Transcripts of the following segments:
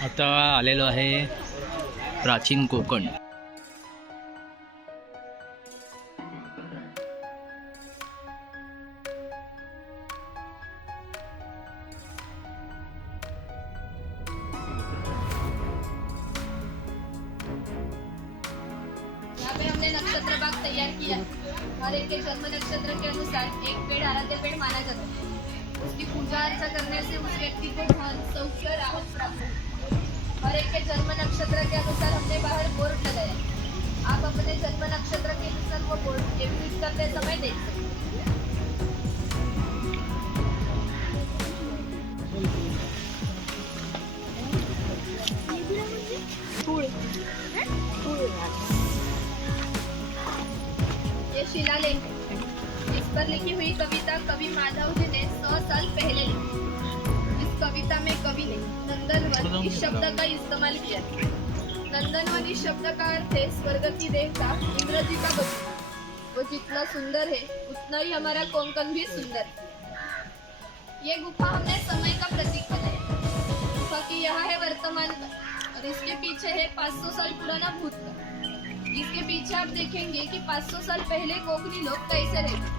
आता आलेलो आहे प्राचीन कोकण। यहाँ पे हमने नक्षत्र बाग तैयार किया है। हर एक के जन्म नक्षत्र के अनुसार एक पेड़ आराध्य पेड़ माना जाता है। उसकी पूजा अर्चा करने से उस व्यक्ति को धन सौख्य राहत प्राप्त होती है। हर एक के जन्म नक्षत्र के अनुसार हमने बाहर बोर्ड लगाया है। आप अपने जन्म नक्षत्र के अनुसार वो बोर्ड विजिट करते समय देख सकते हैं। ये शिलालेख है। इस पर लिखी हुई कविता कवि माधव जी ने 100 साल पहले लिखी। इस कविता में कवि ने नंदनवन इस शब्द का इस्तेमाल किया। नंदनवन इस शब्द का अर्थ है स्वर्ग की देवता इंद्र जी का बगीचा। वो जितना सुंदर है उतना ही हमारा कोंकण भी सुंदर है। ये गुफा हमने समय का प्रतीक बनाया। गुफा की यहाँ है वर्तमान काल और इसके पीछे है 500 साल पुराना भूतकाल। इसके पीछे आप देखेंगे कि 500 साल पहले कोकणी लोग कैसे रहते,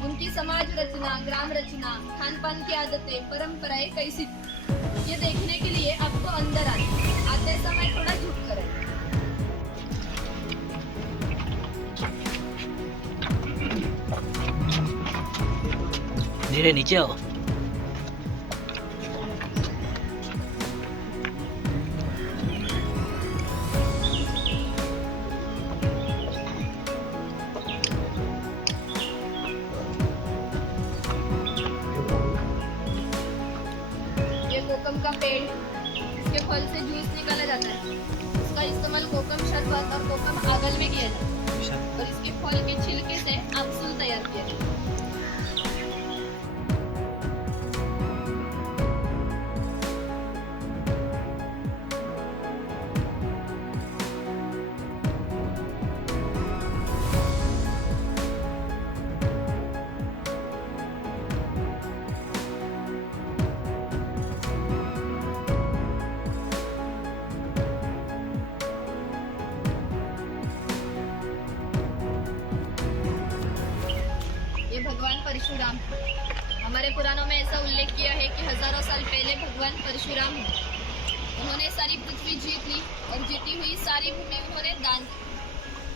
उनकी समाज रचना, ग्राम रचना, खान पान की आदतें, परंपराएं कैसी थी। ये देखने के लिए आपको अंदर आते समय थोड़ा झुक करें। धीरे नीचे आओ। कोकम का पेड़, इसके फल से जूस निकाला जाता है। इसका इस्तेमाल कोकम शरबत और कोकम आगल में किया जाता है और इसके फल के छिलके से आमसूल तैयार किया जाता है। भगवान परशुराम, हमारे पुराणों में ऐसा उल्लेख किया है कि हजारों साल पहले भगवान परशुराम उन्होंने सारी पृथ्वी जीत ली और जीती हुई सारी भूमि उन्होंने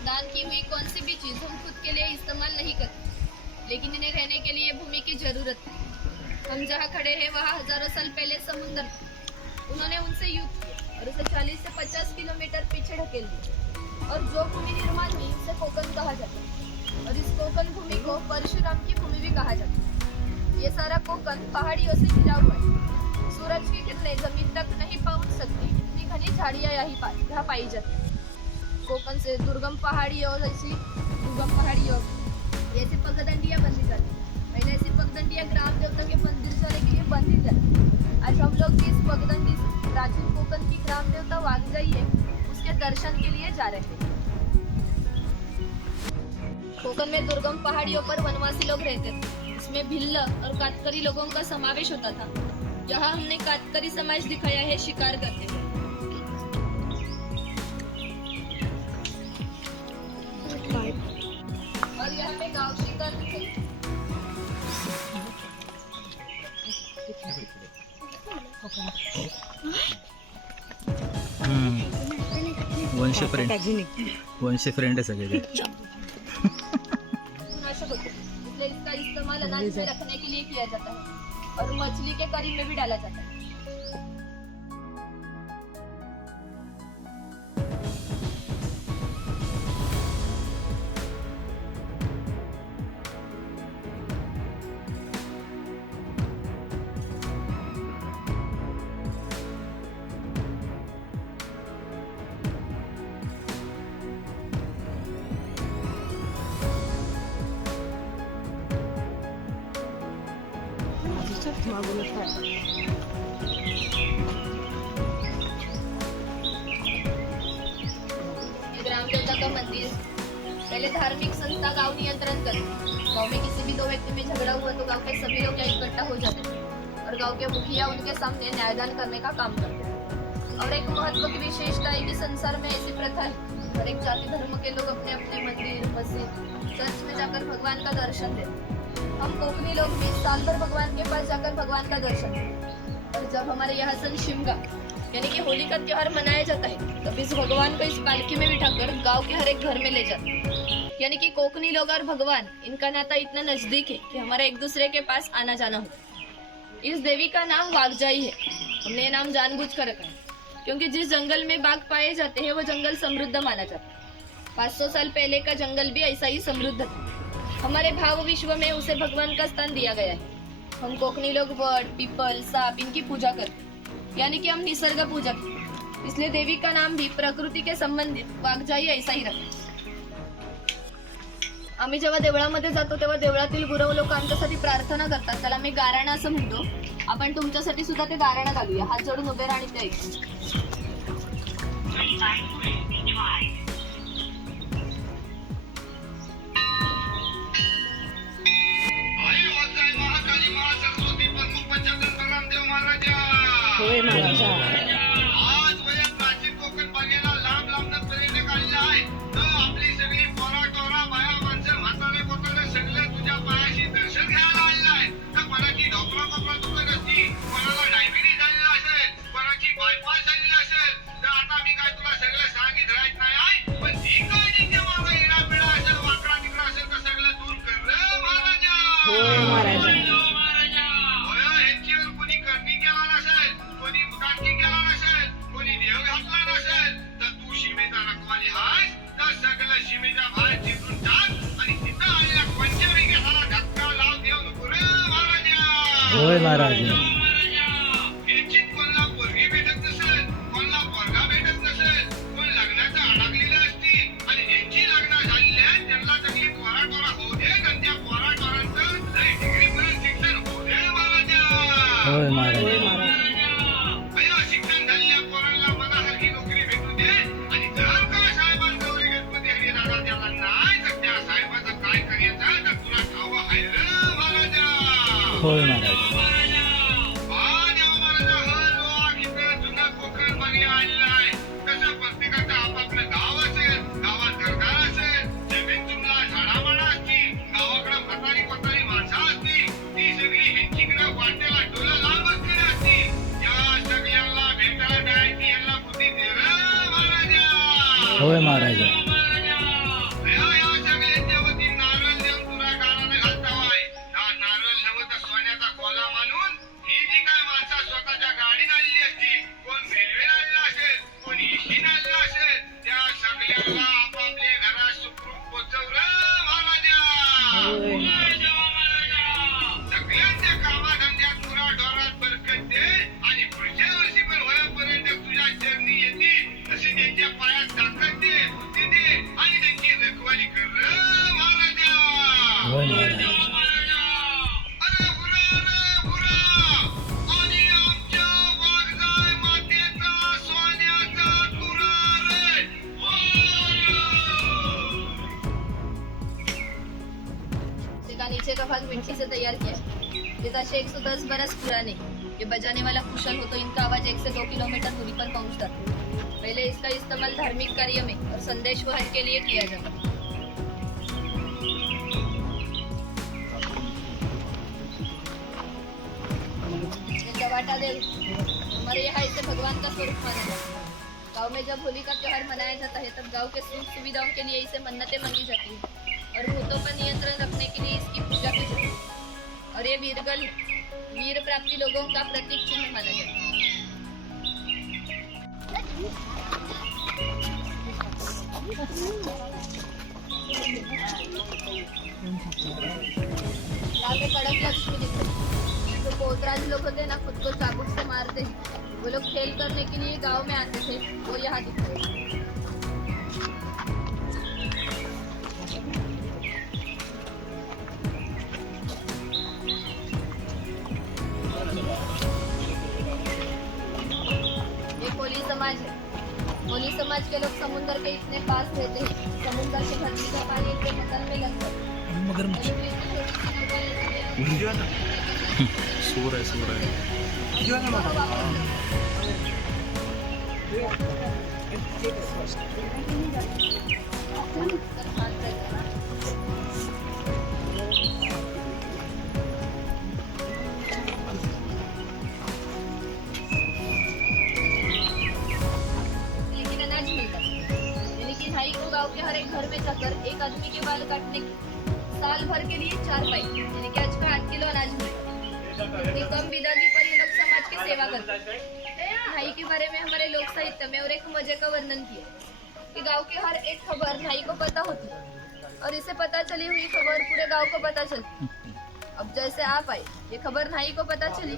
दान की हुई कौन सी भी चीज हम खुद के लिए इस्तेमाल नहीं करते, लेकिन इन्हें रहने के लिए भूमि की जरूरत है। हम जहाँ खड़े हैं वहाँ हजारों साल पहले समुद्र था। उन्होंने उनसे युद्ध किया और उसे 40 से 50 किलोमीटर पीछे ढकेल दिया और जो भूमि निर्माण हुई उसे कोकण कहा जाता है और इस कोकण भूमि को परशुराम की भूमि भी कहा जाता है। ये सारा कोकण पहाड़ियों से घिरा हुआ है। सूरज की किरणें जमीन तक नहीं पहुंच सकती, इतनी घनी झाड़ियां यहाँ पाई जाती है। कोकण से दुर्गम पहाड़ियों ऐसी पगडंडियां बंधी जाती है। पहले ऐसी पगडंडियां ग्राम देवता के मंदिर जाने के लिए बंधी जाती है। आज हम लोग भी इस पगडंडी से प्राचीन कोकण की ग्राम देवता वागजाई है उसके दर्शन के लिए जा रहे हैं। कोकण में दुर्गम पहाड़ियों पर वनवासी लोग रहते थे। इसमें भिल्ल और कातकरी लोगों का समावेश होता था। यहाँ हमने कातकरी समाज दिखाया है शिकार करते हुए। और यहाँ पे गांव शिकार थे। वंश फ्रेंड है सगळे ते। इसलिए इसका इस्तेमाल अनाज में रखने के लिए किया जाता है और मछली के करी में भी डाला जाता है। ग्राम देवता का मंदिर पहले धार्मिक संस्था गांव नियंत्रण करती। गांव में किसी भी दो व्यक्ति में झगड़ा हुआ तो गांव के सभी लोग यहाँ इकट्ठा हो जाते थे और गांव के मुखिया उनके सामने न्यायदान करने का काम करते थे। और एक महत्व की विशेषता है कि संसार में ऐसी प्रथा है, हर एक जाति धर्म के लोग अपने अपने मंदिर मस्जिद चर्च में जाकर भगवान का दर्शन देते। हम कोकनी लोग भी साल भर भगवान के पास जाकर भगवान का दर्शन देते। और जब हमारे यहाँ सन शिमगा यानी कि होली का त्योहार मनाया जाता है, तब इस भगवान को इस पालकी में बिठाकर गांव के हर एक घर में ले जाते हैं। यानी कि कोकनी लोग और भगवान, इनका नाता इतना नजदीक है कि हमारा एक दूसरे के पास आना जाना हो। इस देवी का नाम वागजाई है। हमने ये नाम जानबूझ कर रखा है क्योंकि जिस जंगल में बाघ पाए जाते हैं वो जंगल समृद्ध माना जाता है। 500 साल पहले का जंगल भी ऐसा ही समृद्ध था। हमारे भाव विश्व में उसे भगवान का स्थान दिया गया है। हम कोकनी लोग वट, पीपल, सांप इनकी पूजा करते हैं, यानी कि हम निसर्ग पूजा करते हैं। इसलिए देवी का नाम भी प्रकृती के संबंधित वागजाई ऐसा ही रखा। आम्ही जेव्हा देवळामध्ये जातो तेव्हा देवळातील गुरव लोक आमच्यासाठी प्रार्थना करतात, त्याला मी गाराणं असं म्हणतो। आपण तुमच्यासाठी सुद्धा ते गाराणं घालूया। हात जोडून उभे राहा आणि ते ऐकू। होय महाराजा आज वयात प्राचीन कोकण बागेला लांब लांब पर्यटक आलेले आहे। आपली सगळी पोरा टोरा बाया माणसं म्हातारे कोतारे सगळे तुझ्या पायाशी दर्शन घ्यायला आलेले आहे। तर कोणाची ढोपरा कोपरा दुखत असती, कोणाला डायबिटीज झालेला असेल, कोणाची बायपास झालेली असेल, तर आता मी काय तुला सगळं सांगित राहत नाही आहे, पण जी काय जिथे माझा इडा पिडा असेल, वाकडा तिकडा असेल तर सगळं दूर कर रे महाराजा। होय महाराजा ह्यांच्यावर कोणी करणी केला नसेल, कोणी काटणी केला नसेल, कोणी देव घातला नसेल, तर तू सीमेचा रखवाली आहेस, तर सगळं सीमेच्या बाहेर चिरून टाक आणि तिथं आलेल्या पंचमी केसाला धक्का लाव देऊ नको रे महाराजा। होय महाराजा। निश्चित कोणाला पोरगी भेटत नसेल, कोणाला पोरगा भेटत नसेल, कोण लग्नाचं अडकलेलं असतील आणि ज्यांची लग्न झालेली आहेत त्यांना चांगली पोराटोरा होऊ दे आणि त्या पोराटोरांचं डिग्रीपर्यंत शिक्षण होऊ दे महाराजा। होय महाराज। होय महाराज अय्या शिक्षण झालेल्या पोरांना मनासारखी नोकरी भेटू दे आणि जर का साहेबांचा गौरी गणपती हरी दादा त्याला नाही तर त्या साहेबाचं काय करायचं तर तुला ठाव आहे रे महाराजा। होय महाराज। महाराजा हर लोक इथं जुना कोकण बघायला आलेला आहे। तसं प्रत्येकाचं आपापलं गाव असेल, गावात घरदार असेल, जमीन जुमला झाडामाडा असतील, गावाकडं म्हातारी कोतारी माणसं असतील, ती सगळी ह्यांचीकडे वाटेला डोलं लांब बसलेली असतील। त्या सगळ्यांना भेटायला जायची यांना बुद्धी दे रे महाराजा। होय महाराजा। या सगळ्यांच्या वती नारळ देऊन तुला गारानं घालता वाय। हा नारळ नव्हं तर सोन्याचा कोला मानून ही जी काय माणसं स्वतःच्या गाडीने आलेली असतील, कोण रेल्वेने आलेला असेल, कोण इशीने आलेला असेल, त्या सगळ्यांना आपापले घरात सुखरूप पोचव रे महाराजा। सगळ्यांच्या कामाधंद्यात पुरा डोरात बरकत दे आणि पुढच्या वर्षी पण होईपर्यंत तुझ्या चरणी येतील तशी त्यांच्या पायात ताकद दे, बुद्धी दे आणि त्यांची रखवाली कर रे महाराजा। होय महाराज। अरे हुरा आणि आमच्या वाघजाई मातेचा सोन्याचा तुरा रे। का नीचे का भाग मिट्टी से तैयार किया है। पिताश्री 110 बरस पुराने, ये बजाने वाला कुशल हो तो इनका आवाज 1 से 2 किलोमीटर दूरी पर पहुंचता था। पहले इसका इस्तेमाल धार्मिक कार्य में और संदेश वहन के लिए किया जाता था। जवाटा देव हमारे यहाँ इसे भगवान का स्वरूप माना जाता है। गाँव में जब होली का त्योहार मनाया जाता है तब गाँव के सुख सुविधाओं के लिए इसे मन्नतें मांगी जाती है और भूतों पर नियंत्रण रखने के लिए इसकी पूजा की जाती है। और ये वीर प्राप्ति लोगों का प्रतीक चिन्ह माना जाता है। यहाँ पे कड़क लक्ष्मी दिख रही है। जो पोतराज लोग होते हैं ना, खुद को चाबुक से मारते हैं, वो लोग खेल करने के लिए गांव में आते थे, वो यहाँ दिख रहे हैं। समाज है। कोली समाज के लोग समुद्र के इतने पास रहते हैं, समुद्र के धरती का पानी इनके बदन में लगता है। मगरमच्छ सो रहा है। लेकिन अनाज मिलता है। लेकिन भाई को गांव के हर एक घर में जाकर एक आदमी के बाल काटने की साल भर के लिए 4 पाई यानी कि आज का 8 किलो अनाज मिलता है। ये कम विदागी पर ये लोग समाज की सेवा करते हैं। भाई के बारे में हमारे लोक साहित्य में और एक मजे का वर्णन किया कि गांव की हर एक खबर भाई को पता होती है और इसे पता चली हुई खबर पूरे गांव को पता चलती। अब जैसे आप आए ये खबर नाई को पता चली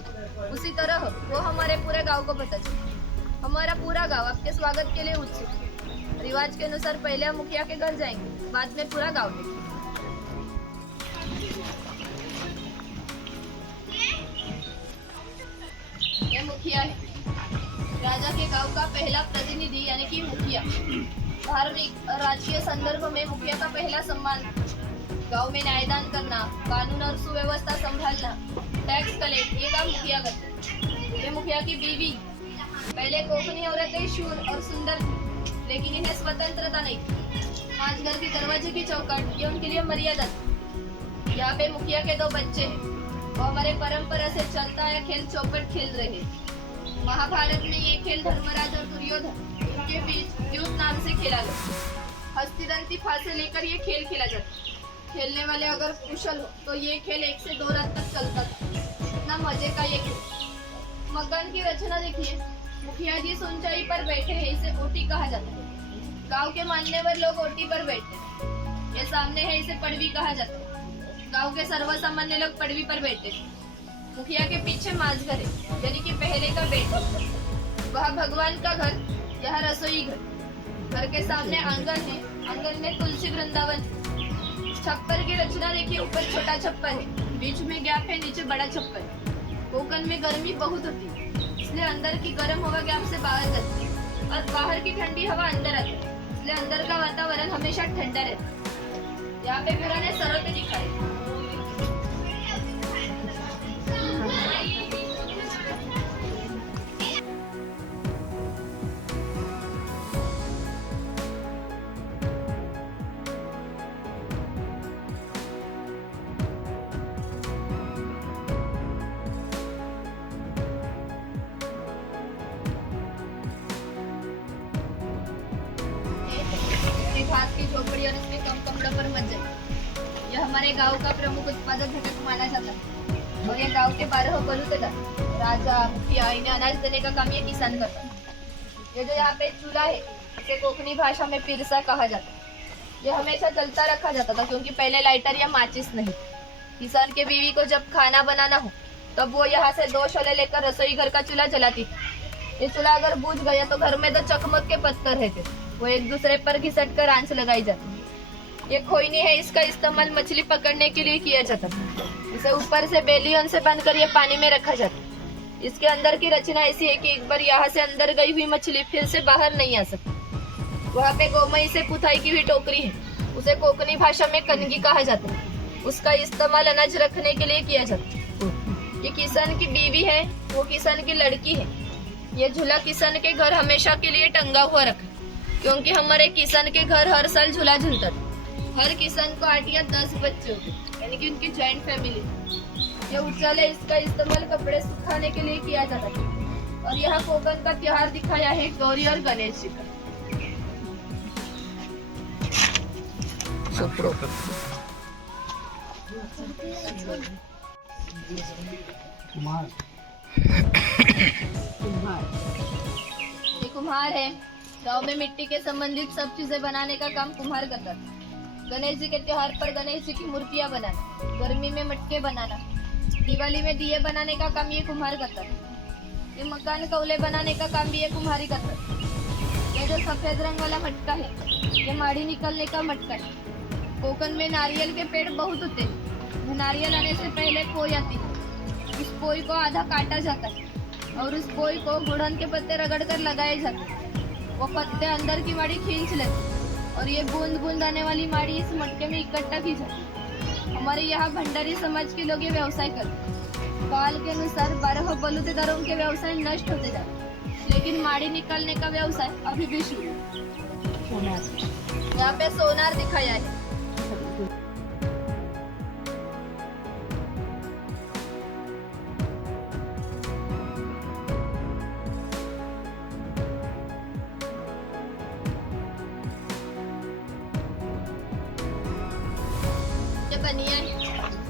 उसी तरह वो हमारे पूरे गांव को पता चली। हमारा पूरा गांव आपके स्वागत के लिए उत्सुक है। रिवाज के अनुसार पहले हम मुखिया के घर जाएंगे, बाद में पूरा गांव देखेंगे। ये मुखिया है, राजा के गांव का पहला प्रतिनिधि यानी कि मुखिया। धार्मिक और राजकीय संदर्भ में मुखिया का पहला सम्मान गांव में न्यायदान करना, कानून और सुव्यवस्था संभालना, टैक्स कलेक्ट, ये काम मुखिया करते हैं। ये मुखिया की बीवी पहले कोकनी औरतें शूर और सुंदर थी, लेकिन इन्हें स्वतंत्रता नहीं थी। आज घर के दरवाजे की चौखट ये उनके लिए मर्यादा थी। यहाँ पे मुखिया के 2 बच्चे हैं। वो हमारे परंपरा से चलता है खेल चौपट खेल रहे हैं। महाभारत में ये खेल धर्मराज और दुर्योधन इनके बीच युद्ध नाम से खेला गया। हस्तिदंती फांसे लेकर ये खेल खेला जाता। खेलने वाले अगर कुशल हो तो ये खेल 1 से 2 रात तक चलता था। इतना मजे का ये खेल। मकान की रचना देखिए, मुखिया जी ऊंचाई पर बैठे हैं, इसे ओटी कहा जाता है। गांव के मान्यवर लोग ओटी पर बैठते हैं। ये सामने है, इसे पड़वी कहा जाता है। गांव के सर्वसामान्य लोग पड़वी पर बैठते हैं। मुखिया के पीछे माझघर है यानी कि पहले का बेड। वह भगवान का घर, यह रसोई घर। घर के सामने आंगन है, आंगन में तुलसी वृंदावन। छप्पर की रचना देखिए, ऊपर छोटा छप्पर है, बीच में गैप है, नीचे बड़ा छप्पर है। कोकन में गर्मी बहुत होती है, इसलिए अंदर की गर्म हवा गैप से बाहर जाती है और बाहर की ठंडी हवा अंदर आती है, इसलिए अंदर का वातावरण हमेशा ठंडा रहता है। यहाँ पे पुराने सरोते दिखाए। घास की झोपड़ी और इसके कम कपड़ों पर मत जाए। यह हमारे गांव का प्रमुख उत्पादक घटक माना जाता है और ये गांव के 12 बलूतेदार, राजा, मुखिया, इन्हें अनाज देने का काम ये किसान करता है। ये जो यहाँ पे चूल्हा है इसे कोकणी भाषा में पिरसा कहा जाता है। ये हमेशा जलता रखा जाता था क्योंकि पहले लाइटर या माचिस नहीं। किसान के बीवी को जब खाना बनाना हो तब वो यहाँ से 2 शोले लेकर रसोई घर का चूल्हा जलाती थी। ये चूल्हा अगर बुझ गया तो घर में 2 चकमक के पत्थर रहते, वो एक दूसरे पर घिसट कर आंच लगाई जाती है। ये खोईनी है, इसका इस्तेमाल मछली पकड़ने के लिए किया जाता था। इसे ऊपर से बेलियन से बांधकर ये पानी में रखा जाता है। इसके अंदर की रचना ऐसी है कि एक बार यहाँ से अंदर गई हुई मछली फिर से बाहर नहीं आ सकती। वहाँ पे गोमई से पुताई की हुई टोकरी है, उसे कोकणी भाषा में कनगी कहा जाता है। उसका इस्तेमाल अनाज रखने के लिए किया जाता है। ये किसान की बीवी है, वो किसान की लड़की है। ये झूला किसान के घर हमेशा के लिए टंगा हुआ रखा, क्योंकि हमारे किसान के घर हर साल झूला झूलता था। हर किसान को 8 या 10 बच्चे होते, यानी कि उनकी जॉइंट फैमिली। ये उछाल है, इसका इस्तेमाल कपड़े सुखाने के लिए किया जाता था। और यहाँ कोकन का त्योहार दिखाया है गौरी और गणेश जी का। ये कुम्हार है, गांव में मिट्टी के संबंधित सब चीजें बनाने का काम कुम्हार करता था। गणेश जी के त्योहार पर गणेश जी की मूर्तियां बनाना, गर्मी में मटके बनाना, दिवाली में दिए बनाने का काम ये कुम्हार करता था। ये मकान कौले बनाने का काम भी ये कुम्हारी करता था। ये जो सफेद रंग वाला मटका है ये माड़ी निकलने का मटका है। कोकन में नारियल के पेड़ बहुत होते हैं। नारियल आने से पहले पोई आती है, उस पोई को आधा काटा जाता है और उस पोई को गुड़हन के पत्ते रगड़ कर लगाए जाते हैं। वो पत्ते अंदर की माड़ी खींच लेते और ये बूंद बूंद आने वाली माड़ी इस मटके में इकट्ठा की जाती। हमारे यहाँ भंडारी समाज के लोग ये व्यवसाय करते हैं। काल के अनुसार 12 बलूतेदारों के व्यवसाय नष्ट होते जाते, लेकिन माड़ी निकालने का व्यवसाय अभी भी शुरू है। सोनार यहाँ पे सोनार दिखाया है। ये बनिया है।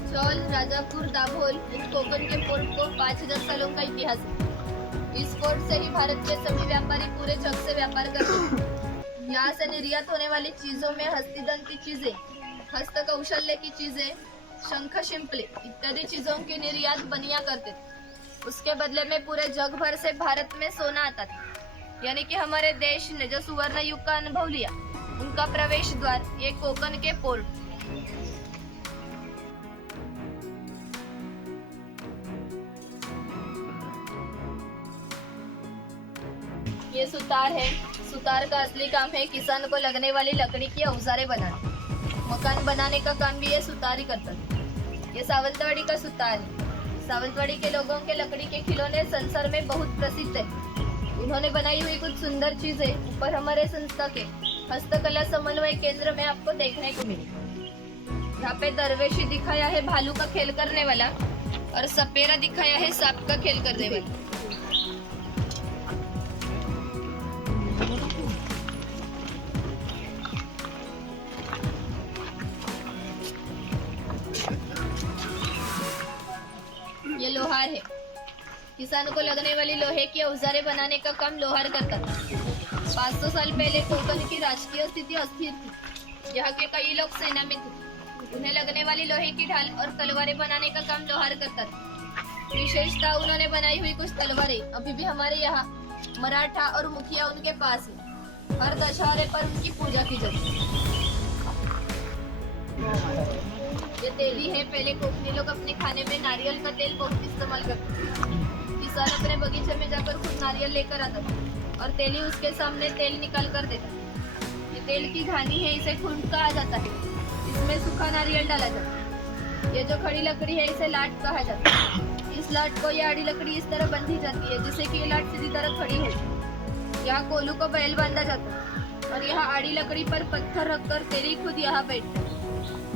चौल, राजापुर, दाभोल इन कोकण के पोर्ट को 5000 सालों का इतिहास है। इस पोर्ट से ही भारत के सभी व्यापारी पूरे जग से व्यापार करते हैं। यहाँ से निर्यात होने वाली चीजों में हस्तिदंत की चीजें, हस्तकौशल्य की चीजें, शंख शिंपले इत्यादि चीजों की निर्यात बनिया करते थे। उसके बदले में पूरे जग भर से भारत में सोना आता था। यानी कि हमारे देश ने जो सुवर्ण युग का अनुभव लिया, उनका प्रवेश द्वार ये कोकण के पोर्ट। ये सुतार है। सुतार का असली काम है किसान को लगने वाली लकड़ी की औजारे बनाना। मकान बनाने का काम भी ये सुतार ही करता है। ये सावंतवाड़ी का सुतार है। सावंतवाड़ी के लोगों के लकड़ी के खिलौने संसार में बहुत प्रसिद्ध है। उन्होंने बनाई हुई कुछ सुंदर चीजें ऊपर हमारे संस्था के हस्तकला समन्वय केंद्र में आपको देखने को मिली। यहाँ पे दरवेशी दिखाया है भालू का खेल करने वाला, और सपेरा दिखाया है सांप का खेल करने वाला। ये लोहार है। किसान को लगने वाली लोहे की औजारें बनाने का काम लोहार करता था। 500 साल पहले कोकण की राजकीय स्थिति अस्थिर थी। यहाँ के कई लोग सेना में थे। उन्हें लगने वाली लोहे की ढाल और तलवारें बनाने का काम लोहार करता था। विशेषता उन्होंने बनाई हुई कुछ तलवारें अभी भी हमारे यहाँ मराठा और मुखिया उनके पास है। हर दशहरे पर उनकी पूजा की जाती है। ये तेली है। पहले कोकणी लोग अपने खाने में नारियल का तेल बहुत इस्तेमाल करते थे। किसान अपने बगीचे में जाकर खुद नारियल लेकर आता था और तेली उसके सामने तेल निकाल कर देता था। ये तेल की घानी है, इसे खूंट कहा जाता है। इसमें सूखा नारियल डाला जाता है। ये जो खड़ी लकड़ी है इसे लाट कहा जाता है। इस लाट को या आड़ी लकड़ी इस तरह बंधी जाती है जिससे कि ये लाट सीधी तरह खड़ी हो। यहाँ कोलू को बैल बांधा जाता है और यहाँ आड़ी लकड़ी पर पत्थर रखकर तेली खुद यहाँ बैठता है।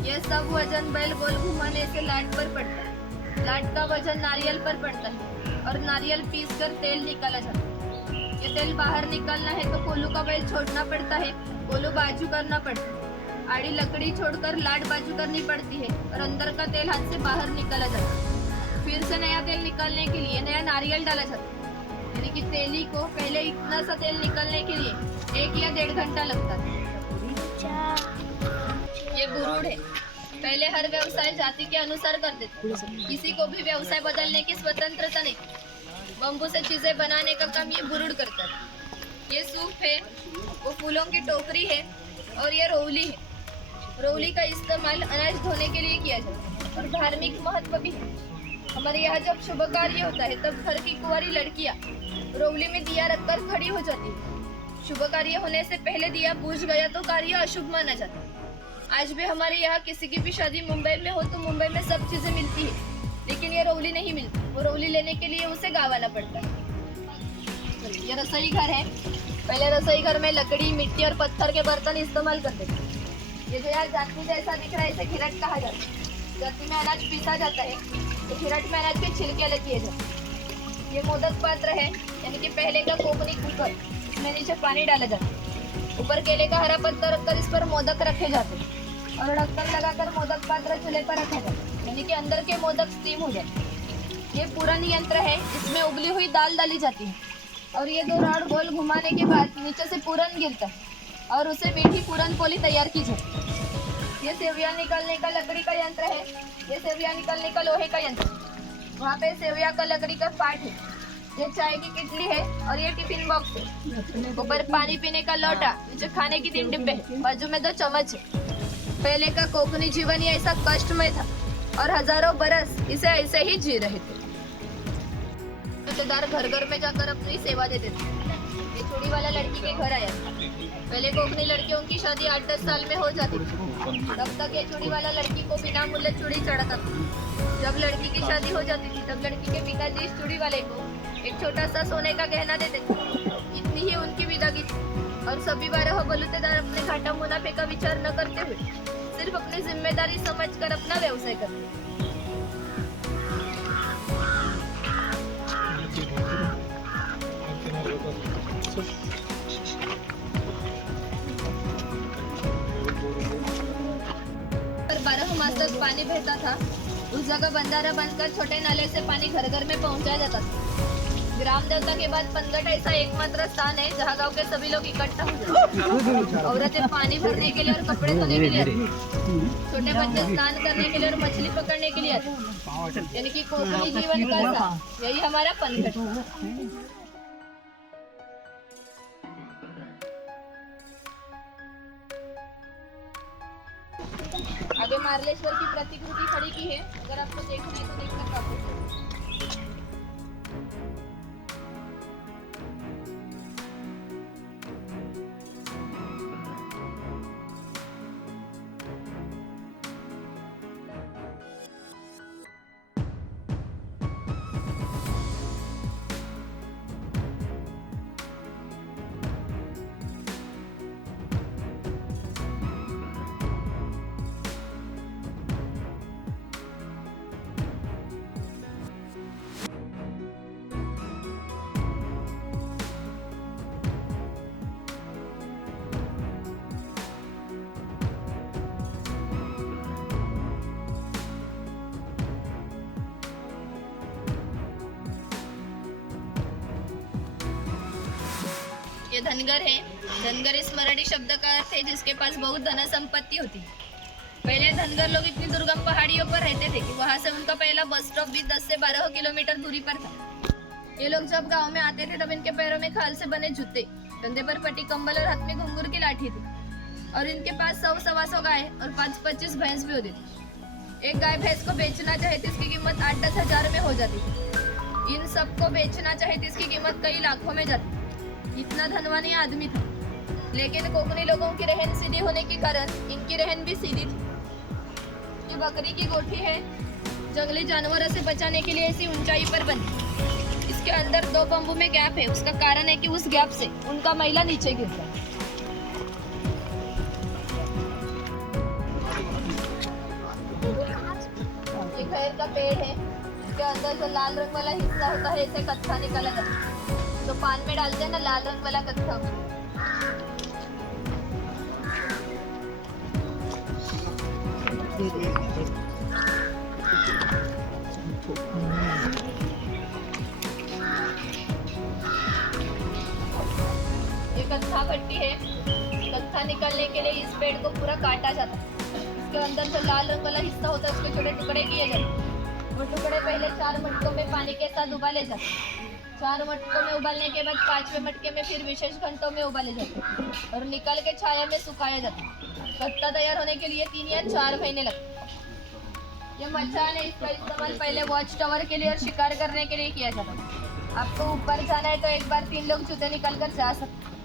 यह सब वजन बैल गोल घुमाने से लाट पर पड़ता है। लाट का वजन नारियल पर पड़ता है और नारियल पीस कर तेल निकाला जाता है। ये तेल बाहर निकालना है तो कोलू का बैल छोड़ना पड़ता है, कोलू बाजू करना पड़ता है। आड़ी लकड़ी छोड़कर लाट बाजू करनी पड़ती है और अंदर का तेल हाथ से बाहर निकाला जाता है। फिर से नया तेल निकालने के लिए नया नारियल डाला जाता है। यानी कि तेली को पहले इतना सा तेल निकालने के लिए 1 या 1.5 घंटा लगता है। ये बुरुड़ है। पहले हर व्यवसाय जाति के अनुसार करते थे। किसी को भी व्यवसाय बदलने की स्वतंत्रता नहीं। बम्बू से चीजें बनाने का काम ये बुरुड़ करता है। ये सूप है, वो फूलों की टोकरी है, और ये रोवली है। रोवली का इस्तेमाल अनाज धोने के लिए किया जाता है और धार्मिक महत्व भी है। हमारे यहाँ जब शुभ कार्य होता है तब घर की कुंवारी लड़कियाँ रोवली में दिया रखकर खड़ी हो जाती है। शुभ कार्य होने से पहले दिया बुझ गया तो कार्य अशुभ माना जाता है। आज भी हमारे यहाँ किसी की भी शादी मुंबई में हो तो मुंबई में सब चीजें मिलती है, लेकिन ये रोवली नहीं मिलती। वो रोवली लेने के लिए उसे गाँव आना पड़ता है। ये रसोई घर है। पहले रसोई घर में लकड़ी, मिट्टी और पत्थर के बर्तन इस्तेमाल करते थे। ये जो यार जाती जैसा दिख रहा है इसे खिरट कहा जाता है। जाती में अनाज पीसा जाता है तो खिरट में अनाज के छिलके अलग किए जाते हैं। ये मोदक पात्र है, यानी कि पहले का कोकणी कुकर। इसमें नीचे पानी डाला जाता है। ऊपर केले का हरा पत्ता रखकर इस पर मोदक रखे जाते हैं और ढक्कन लगाकर मोदक पात्र चूल्हे पर रखा जाता है, यानी कि अंदर के मोदक स्टीम हो जाते हैं। ये पूरन यंत्र है। इसमें उबली हुई दाल डाली जाती है और ये 2 राउंड गोल घुमाने के बाद नीचे से पूरन गिरता है और उसे मीठी पूरन पोली तैयार की जाती है। ये सेवियां निकालने का लकड़ी का यंत्र है। ये सेवियां निकालने का लोहे का यंत्र। वहाँ पे सेविया का लकड़ी का पाट है। ये चाय की किटली है और ये टिफिन बॉक्स है। ऊपर पानी पीने का लोटा, नीचे खाने की 3 डिब्बे है, बाजू में 2 चम्मच है। पहले का कोकणी जीवन ये ऐसा कष्टमय था और हजारों बरस इसे ऐसे ही जी रहे थे। रिश्तेदार घर घर में जाकर अपनी सेवा देते थे। ये चूड़ी वाला लड़की के घर आया। पहले कोकणी लड़कियों की शादी 8-10 साल में हो जाती थी। तब तक ये चूड़ी वाला लड़की को बिना मूल्य चूड़ी चढ़ाता था। जब लड़की की शादी हो जाती थी तब लड़की के पिताजी इस चूड़ी वाले को एक छोटा सा सोने का गहना देते थे। इतनी ही उनकी विदाई थी और सभी 12 बलूतेदार अपने घाटा मुनाफे का विचार न करते हुए सिर्फ अपनी जिम्मेदारी समझकर अपना व्यवसाय करते हैं। पर 12 मास तक पानी बहता था। उस जगह बंधारा बनकर छोटे नाले से पानी घर घर में पहुंचाया जाता था। ग्राम देवता के बाद पनघट ऐसा एकमात्र स्थान है जहाँ गांव के सभी लोग इकट्ठा हो जाते हैं। औरतें पानी भरने के लिए और कपड़े धोने के लिए आती हैं। छोटे बच्चे स्नान करने के लिए और मछली पकड़ने के लिए आते हैं। यानी कि कोकणी जीवन का था, यही हमारा पनघट। आगे मार्लेश्वर की प्रतिकृति खड़ी की है, अगर आपको देखना है तो देख सकते हैं। ये धनगर है। धनगर इस मराठी शब्द का अर्थ है जिसके पास बहुत धन संपत्ति होती है। पहले धनगर लोग इतनी दुर्गम पहाड़ियों पर रहते थे कि वहां से उनका पहला बस स्टॉप भी 10 से 12 किलोमीटर दूरी पर था। ये लोग जब गांव में आते थे तब इनके पैरों में खाल से बने जूते, कंधे पर पट्टी कंबल और हाथ में घुंघरू की लाठी थी। और इनके पास 100-125 गाय और 5-25 भैंस भी होती थी। एक गाय भैंस को बेचना चाहे तो इसकी कीमत 8-10 हजार में हो जाती थी। इन सबको बेचना चाहे तो इसकी कीमत कई लाखों में जाती। इतना धनवान ये आदमी था। लेकिन कोकणी लोगों की रहन सीधी होने के कारण इनकी रहन भी सीधी थी। ये बकरी की गोठी है, जंगली जानवरों से बचाने के लिए ऐसी ऊंचाई पर बनी। इसके अंदर 2 बम्बू में गैप है। उसका कारण है कि उस गैप से उनका मैला नीचे गिरता है। ये खैर का पेड़ है। इसके अंदर जो लाल रंग वाला हिस्सा होता है इसे कत्था निकाला जाता है। तो पान में डालते हैं ना लाल रंग वाला कत्था। ये कत्था पट्टी है। कत्था निकालने के लिए इस पेड़ को पूरा काटा जाता है। इसके अंदर जो लाल रंग वाला हिस्सा होता है उसके छोटे टुकड़े किए जाते हैं। वो टुकड़े पहले 4 मटकों में पानी के साथ उबाले जाते हैं। 4 मटकों में उबालने के बाद 5वें मटके में फिर विशेष घंटों में उबाले जाते हैं और निकाल के छाया में सुखाया जाता है। कत्था तैयार होने के लिए 3 या 4 महीने लगते हैं। ये मचान है, इसका इस्तेमाल पहले वॉच टावर के लिए और शिकार करने के लिए किया जाता है। आपको ऊपर जाना है तो एक बार 3 लोग जूते निकाल कर जा सकते हैं।